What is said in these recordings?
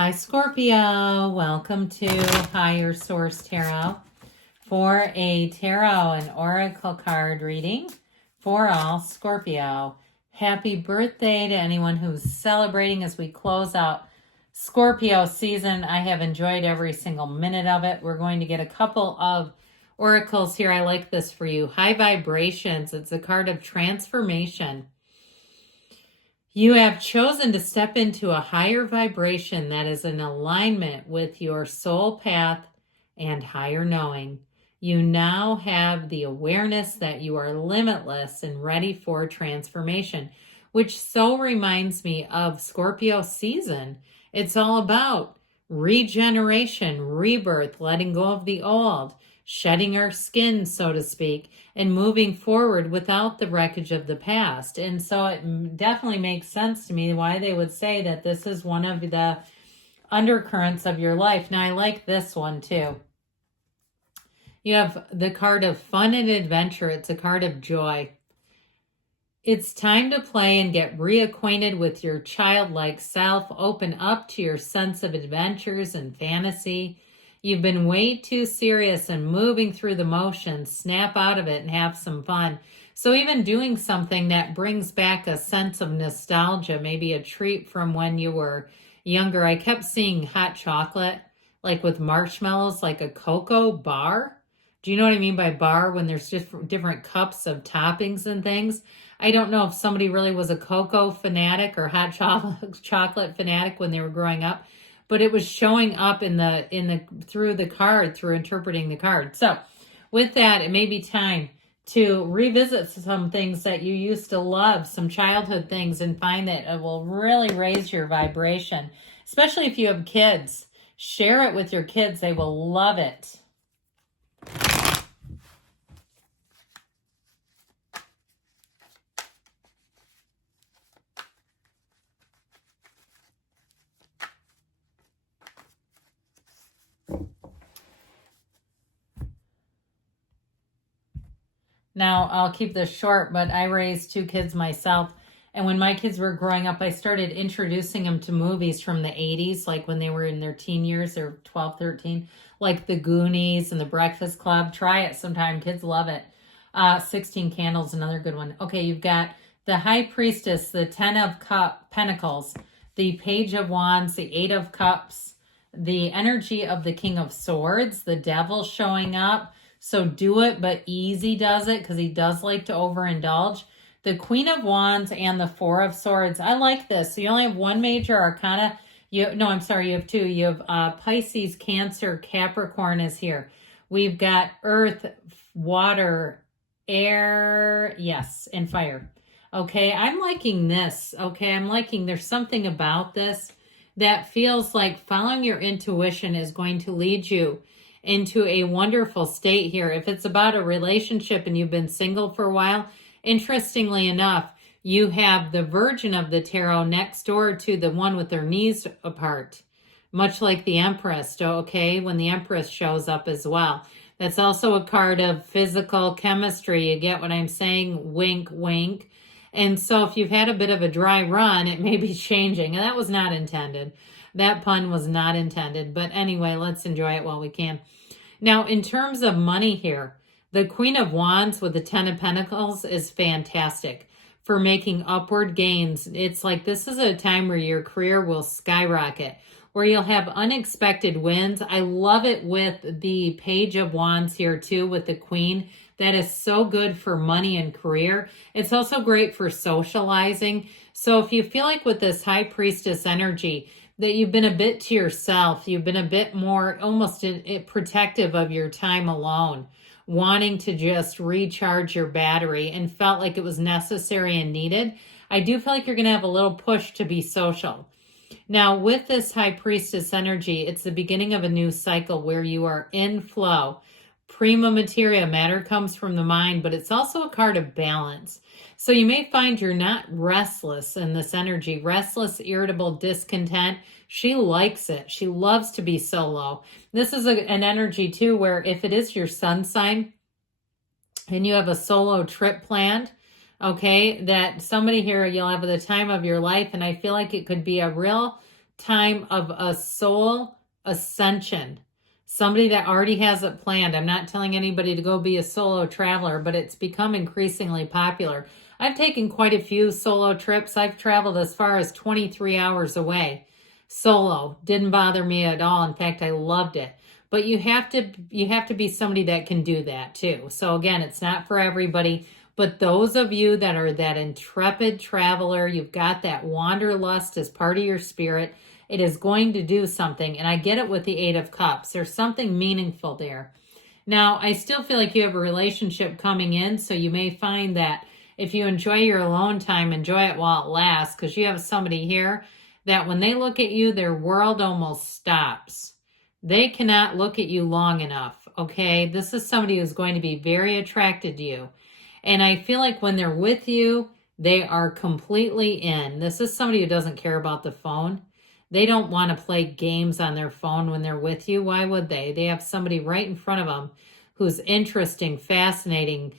Hi, Scorpio. Welcome to Higher Source Tarot for a tarot and oracle card reading for all Scorpio. Happy birthday to anyone who's celebrating as we close out Scorpio season. I have enjoyed every single minute of it. We're going to get a couple of oracles here. I like this for you. High vibrations. It's a card of transformation. You have chosen to step into a higher vibration that is in alignment with your soul path and higher knowing. You now have the awareness that you are limitless and ready for transformation, which so reminds me of Scorpio season. It's all about regeneration, rebirth, letting go of the old, shedding our skin, so to speak, and moving forward without the wreckage of the past. And so it definitely makes sense to me why they would say that this is one of the undercurrents of your life. Now, I like this one too. You have the card of fun and adventure. It's a card of joy. It's time to play and get reacquainted with your childlike self. Open up to your sense of adventures and fantasy. You've been way too serious and moving through the motions. Snap out of it and have some fun. So even doing something that brings back a sense of nostalgia, maybe a treat from when you were younger. I kept seeing hot chocolate, like with marshmallows, like a cocoa bar. Do you know what I mean by bar? When there's just different cups of toppings and things. I don't know if somebody really was a cocoa fanatic or hot chocolate fanatic when they were growing up, but it was showing up through the card, through interpreting the card. So with that, it may be time to revisit some things that you used to love, some childhood things, and find that it will really raise your vibration, especially if you have kids. Share it with your kids. They will love it. Now, I'll keep this short, but I raised 2 kids myself. And when my kids were growing up, I started introducing them to movies from the 80s, like when they were in their teen years, they're 12, 13, like The Goonies and The Breakfast Club. Try it sometime. Kids love it. 16 Candles, another good one. Okay, you've got the High Priestess, the 10 of Pentacles, the Page of Wands, the 8 of Cups, the energy of the King of Swords, the Devil showing up. So do it, but easy does it because he does like to overindulge. The Queen of Wands and the 4 of Swords. I like this. So you only have 1 major arcana. You have 2. You have Pisces, Cancer, Capricorn is here. We've got Earth, Water, Air, yes, and Fire. Okay, I'm liking this. Okay, there's something about this that feels like following your intuition is going to lead you into a wonderful state here. If it's about a relationship and you've been single for a while, interestingly enough, you have the Virgin of the Tarot next door to the one with their knees apart, much like the Empress, okay, when the Empress shows up as well. That's also a card of physical chemistry. You get what I'm saying? Wink, wink. And so if you've had a bit of a dry run, it may be changing. And that was not intended. That pun was not intended. But anyway, let's enjoy it while we can. Now, in terms of money here, the Queen of Wands with the 10 of Pentacles is fantastic for making upward gains. It's like this is a time where your career will skyrocket, where you'll have unexpected wins. I love it with the Page of Wands here too, with the Queen. That is so good for money and career. It's also great for socializing. So if you feel like with this High Priestess energy, that you've been a bit to yourself, you've been a bit more almost protective of your time alone, wanting to just recharge your battery and felt like it was necessary and needed, I do feel like you're going to have a little push to be social. Now, with this High Priestess energy, it's the beginning of a new cycle where you are in flow. Prima materia, matter comes from the mind, but it's also a card of balance. So you may find you're not restless in this energy. Restless, irritable, discontent. She likes it. She loves to be solo. This is an energy too where if it is your sun sign and you have a solo trip planned, okay, that somebody here, you'll have the time of your life. And I feel like it could be a real time of a soul ascension. Somebody that already has it planned. I'm not telling anybody to go be a solo traveler, but it's become increasingly popular. I've taken quite a few solo trips. I've traveled as far as 23 hours away. Solo. Didn't bother me at all. In fact, I loved it. But you have to be somebody that can do that too. So again, it's not for everybody, but those of you that are that intrepid traveler, you've got that wanderlust as part of your spirit, it is going to do something. And I get it with the Eight of Cups. There's something meaningful there. Now, I still feel like you have a relationship coming in, so you may find that if you enjoy your alone time, enjoy it while it lasts, because you have somebody here that when they look at you, their world almost stops. They cannot look at you long enough, okay? This is somebody who's going to be very attracted to you. And I feel like when they're with you, they are completely in. This is somebody who doesn't care about the phone. They don't want to play games on their phone when they're with you. Why would they? They have somebody right in front of them who's interesting, fascinating,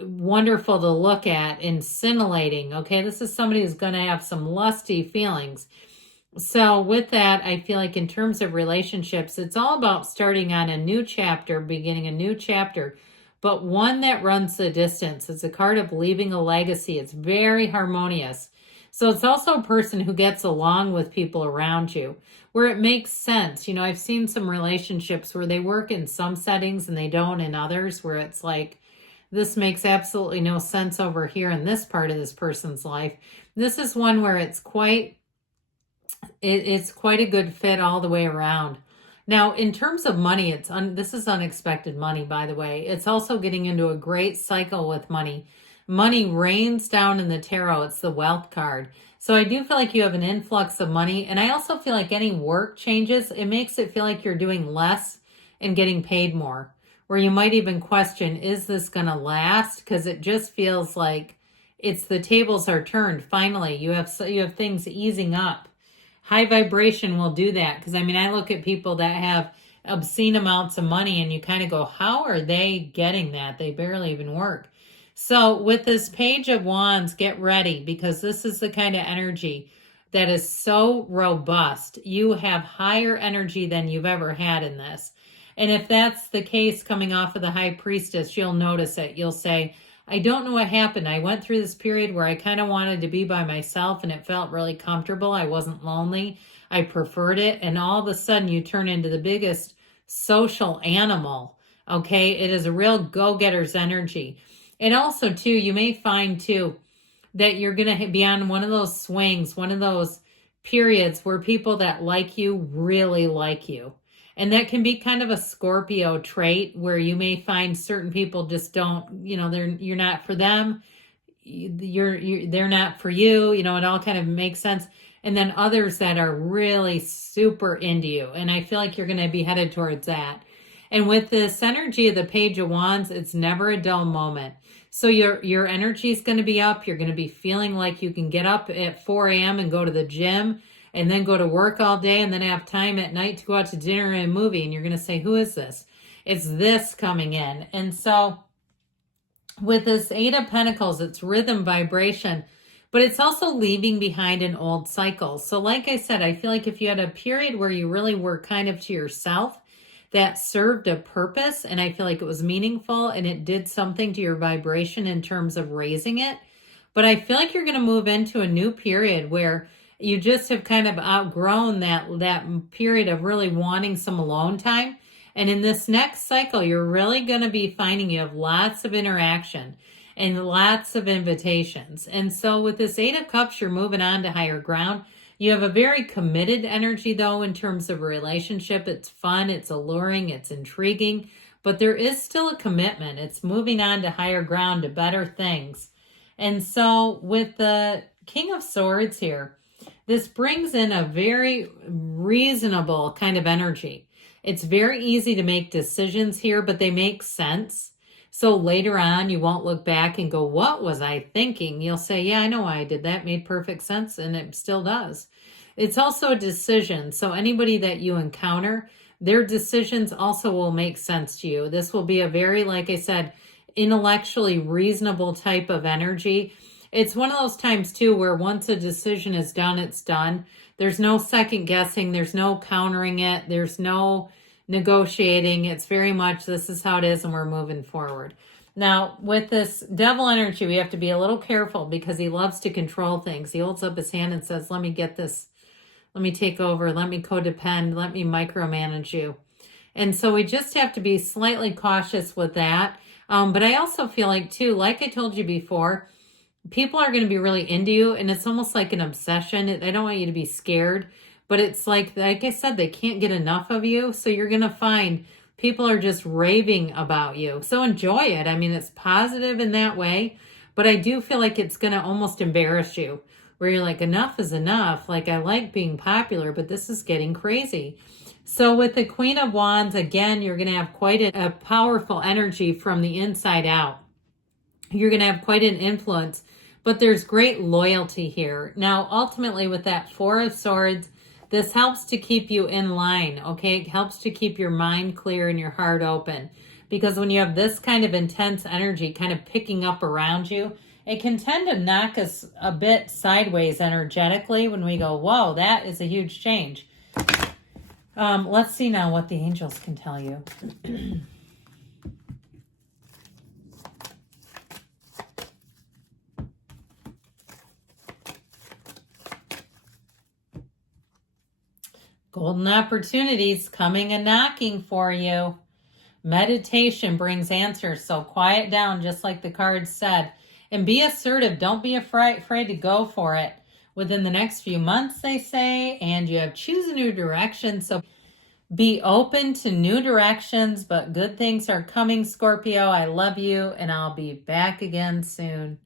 wonderful to look at, scintillating, okay? This is somebody who's going to have some lusty feelings. So with that, I feel like in terms of relationships, it's all about starting on a new chapter, beginning a new chapter, but one that runs the distance. It's a card of leaving a legacy. It's very harmonious. So it's also a person who gets along with people around you, where it makes sense. You know, I've seen some relationships where they work in some settings and they don't in others, where it's like, this makes absolutely no sense over here in this part of this person's life. This is one where it's quite a good fit all the way around. Now, in terms of money, this is unexpected money, by the way. It's also getting into a great cycle with money. Money rains down in the tarot. It's the wealth card. So I do feel like you have an influx of money. And I also feel like any work changes, it makes it feel like you're doing less and getting paid more. Where you might even question, is this going to last? Because it just feels like the tables are turned. Finally, you have things easing up. High vibration will do that. Because, I mean, I look at people that have obscene amounts of money and you kind of go, how are they getting that? They barely even work. So with this Page of Wands, get ready, because this is the kind of energy that is so robust. You have higher energy than you've ever had in this. And if that's the case coming off of the High Priestess, you'll notice it. You'll say, I don't know what happened. I went through this period where I kind of wanted to be by myself and it felt really comfortable. I wasn't lonely. I preferred it. And all of a sudden you turn into the biggest social animal. Okay. It is a real go-getter's energy. And also too, you may find too that you're going to be on one of those swings, one of those periods where people that like you really like you. And that can be kind of a Scorpio trait where you may find certain people just don't, you're not for them. They're not for you. It all kind of makes sense. And then others that are really super into you. And I feel like you're going to be headed towards that. And with this energy of the Page of Wands, it's never a dull moment. So your energy is going to be up. You're going to be feeling like you can get up at 4 a.m. and go to the gym and then go to work all day and then have time at night to go out to dinner and a movie. And you're going to say, who is this? It's this coming in. And so with this Eight of Pentacles, it's rhythm, vibration, but it's also leaving behind an old cycle. So like I said, I feel like if you had a period where you really were kind of to yourself, that served a purpose, and I feel like it was meaningful and it did something to your vibration in terms of raising it. But I feel like you're going to move into a new period where you just have kind of outgrown that period of really wanting some alone time. And in this next cycle, you're really going to be finding you have lots of interaction and lots of invitations. And so with this Eight of Cups, you're moving on to higher ground. You have a very committed energy, though, in terms of a relationship. It's fun, it's alluring, it's intriguing, but there is still a commitment. It's moving on to higher ground, to better things. And so with the King of Swords here, this brings in a very reasonable kind of energy. It's very easy to make decisions here, but they make sense. So later on, you won't look back and go, what was I thinking? You'll say, yeah, I know why I did that. It made perfect sense, and it still does. It's also a decision. So anybody that you encounter, their decisions also will make sense to you. This will be a very, like I said, intellectually reasonable type of energy. it's one of those times too where once a decision is done, it's done. There's no second guessing. There's no countering it. There's no negotiating. It's very much this is how it is and we're moving forward. Now, with this devil energy, we have to be a little careful because he loves to control things. He holds up his hand and says, let me get this. Let me take over. Let me codepend. Let me micromanage you. And so we just have to be slightly cautious with that. But I also feel like, too, like I told you before, people are going to be really into you, and it's almost like an obsession. I don't want you to be scared, but it's like I said, they can't get enough of you. So you're going to find people are just raving about you. So enjoy it. I mean, it's positive in that way, but I do feel like it's going to almost embarrass you, where you're like, enough is enough. Like, I like being popular, but this is getting crazy. So with the Queen of Wands, again, you're going to have quite a powerful energy from the inside out. You're going to have quite an influence, but there's great loyalty here. Now, ultimately, with that Four of Swords, this helps to keep you in line, okay? It helps to keep your mind clear and your heart open. Because when you have this kind of intense energy kind of picking up around you, it can tend to knock us a bit sideways energetically when we go, whoa, that is a huge change. Let's see now what the angels can tell you. Golden opportunities coming and knocking for you. Meditation brings answers, so quiet down just like the cards said. And be assertive. Don't be afraid to go for it. Within the next few months, they say, and you have choose a new direction. So be open to new directions, but good things are coming, Scorpio. I love you, and I'll be back again soon.